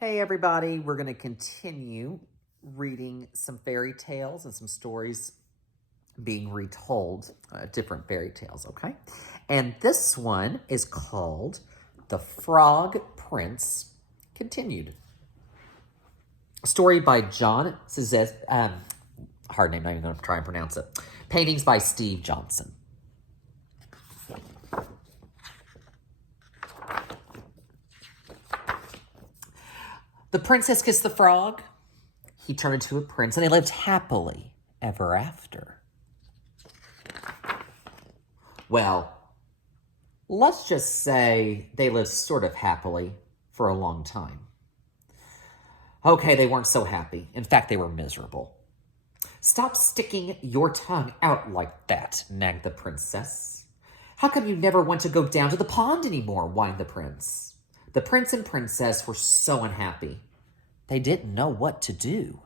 Hey everybody, we're going to continue reading some fairy tales and some stories being retold, different fairy tales, okay? And this one is called The Frog Prince Continued. A story by John Cizes, hard name, not even going to try and pronounce it. Paintings by Steve Johnson. The princess kissed the frog. He turned into a prince, and they lived happily ever after. Well, let's just say they lived sort of happily for a long time. Okay, they weren't so happy. In fact, they were miserable. Stop sticking your tongue out like that, nagged the princess. How come you never want to go down to the pond anymore, whined the prince. The prince and princess were so unhappy. They didn't know what to do.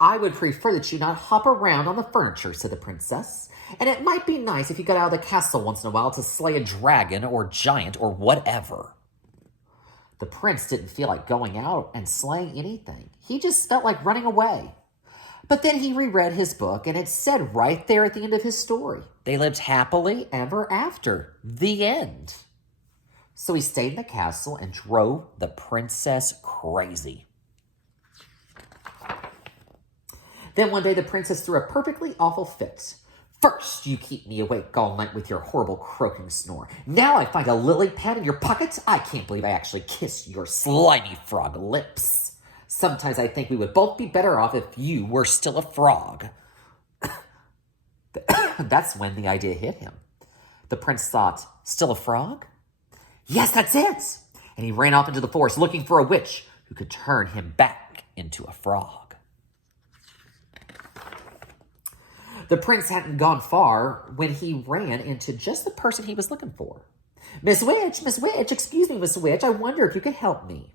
I would prefer that you not hop around on the furniture, said the princess. And it might be nice if you got out of the castle once in a while to slay a dragon or giant or whatever. The prince didn't feel like going out and slaying anything. He just felt like running away. But then he reread his book, and it said right there at the end of his story, they lived happily ever after. The end. So he stayed in the castle and drove the princess crazy. Then one day the princess threw a perfectly awful fit. First, you keep me awake all night with your horrible croaking snore. Now I find a lily pad in your pocket. I can't believe I actually kissed your slimy frog lips. Sometimes I think we would both be better off if you were still a frog. That's when the idea hit him. The prince thought, still a frog? Yes, that's it! And he ran off into the forest looking for a witch who could turn him back into a frog. The prince hadn't gone far when he ran into just the person he was looking for. Miss Witch, excuse me, Miss Witch, I wonder if you could help me.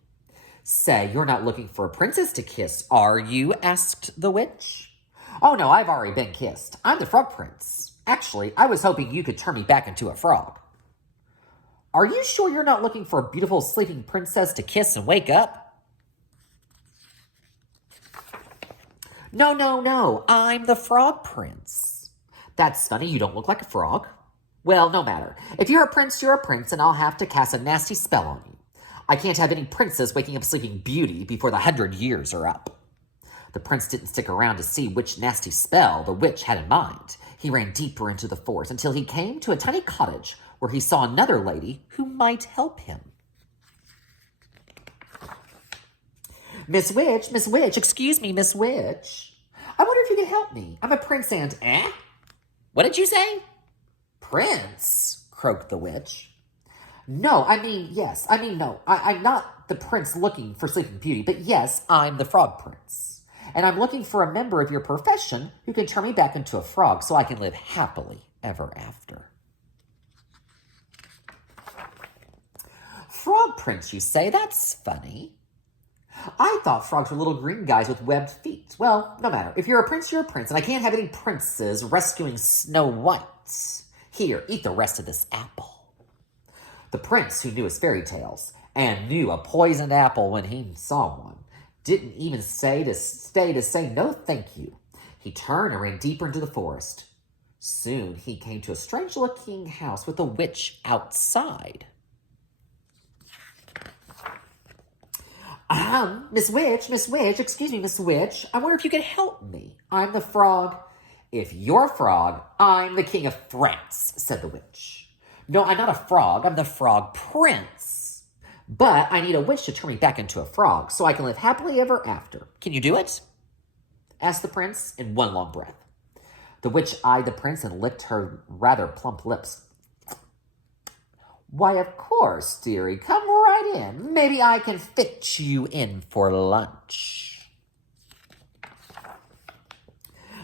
Say, you're not looking for a princess to kiss, are you? Asked the witch. Oh no, I've already been kissed. I'm the frog prince. Actually, I was hoping you could turn me back into a frog. Are you sure you're not looking for a beautiful sleeping princess to kiss and wake up? No, I'm the frog prince. That's funny, you don't look like a frog. Well, no matter. If you're a prince, and I'll have to cast a nasty spell on you. I can't have any princess waking up Sleeping Beauty before the 100 years are up. The prince didn't stick around to see which nasty spell the witch had in mind. He ran deeper into the forest until he came to a tiny cottage where he saw another lady who might help him. Miss Witch, excuse me, Miss Witch. I wonder if you can help me. I'm a prince and... What did you say? Prince, croaked the witch. No, I'm not the prince looking for Sleeping Beauty, but yes, I'm the frog prince. And I'm looking for a member of your profession who can turn me back into a frog so I can live happily ever after. Frog prince, you say? That's funny. I thought frogs were little green guys with webbed feet. Well, no matter. If you're a prince, and I can't have any princes rescuing Snow White. Here, eat the rest of this apple. The prince, who knew his fairy tales and knew a poisoned apple when he saw one, didn't even stay to say no thank you. He turned and ran deeper into the forest. Soon he came to a strange-looking house with a witch outside. Miss Witch, excuse me, Miss Witch. I wonder if you could help me. I'm the frog. If you're a frog, I'm the king of France, said the witch. No, I'm not a frog. I'm the frog prince. But I need a witch to turn me back into a frog so I can live happily ever after. Can you do it? Asked the prince in one long breath. The witch eyed the prince and licked her rather plump lips. Why, of course, dearie. Come right in. Maybe I can fit you in for lunch.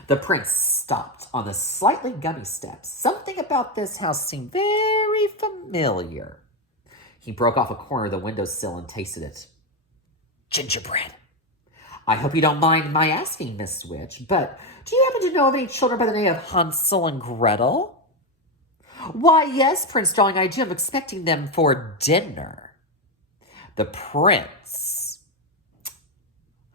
The prince stopped on the slightly gummy steps. Something about this house seemed very familiar. He broke off a corner of the windowsill and tasted it. Gingerbread. I hope you don't mind my asking, Miss Witch, but do you happen to know of any children by the name of Hansel and Gretel? Why, yes, Prince Darling, I do. I'm expecting them for dinner. The prince,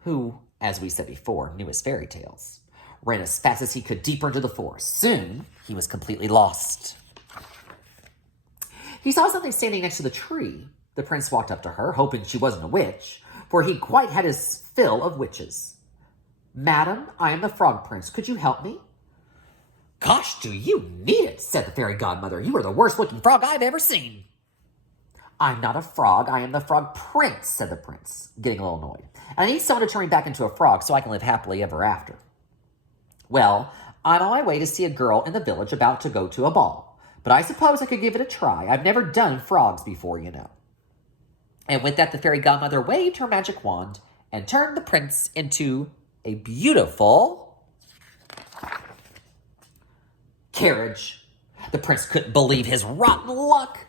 who, as we said before, knew his fairy tales, ran as fast as he could deeper into the forest. Soon, he was completely lost. He saw something standing next to the tree. The prince walked up to her, hoping she wasn't a witch, for he quite had his fill of witches. "Madam, I am the Frog Prince. Could you help me?" "Gosh, do you need it?" said the fairy godmother. "You are the worst-looking frog I've ever seen." "I'm not a frog. I am the Frog Prince," said the prince, getting a little annoyed. "And I need someone to turn me back into a frog so I can live happily ever after." "Well, I'm on my way to see a girl in the village about to go to a ball, but I suppose I could give it a try. I've never done frogs before, you know." And with that, the fairy godmother waved her magic wand and turned the prince into a beautiful carriage. The prince couldn't believe his rotten luck.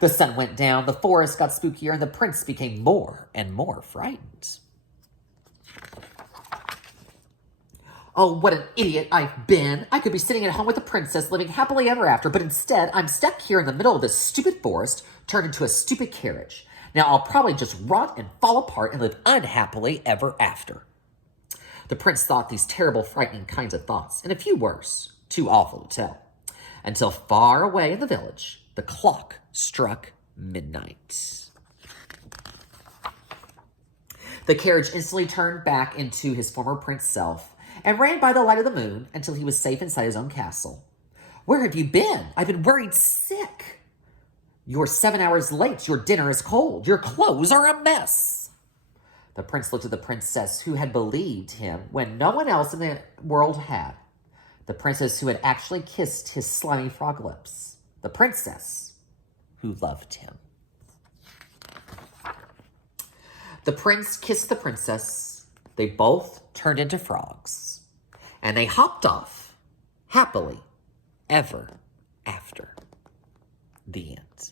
The sun went down, the forest got spookier, and the prince became more and more frightened. "Oh, what an idiot I've been. I could be sitting at home with the princess, living happily ever after, but instead I'm stuck here in the middle of this stupid forest, turned into a stupid carriage. Now I'll probably just rot and fall apart and live unhappily ever after." The prince thought these terrible, frightening kinds of thoughts, and a few worse, too awful to tell, until far away in the village, the clock struck midnight. The carriage instantly turned back into his former prince self and ran by the light of the moon until he was safe inside his own castle. "Where have you been? I've been worried sick." "You're 7 hours late. Your dinner is cold. Your clothes are a mess." The prince looked at the princess who had believed him when no one else in the world had. The princess who had actually kissed his slimy frog lips. The princess who loved him. The prince kissed the princess. They both turned into frogs. And they hopped off happily ever after. The end.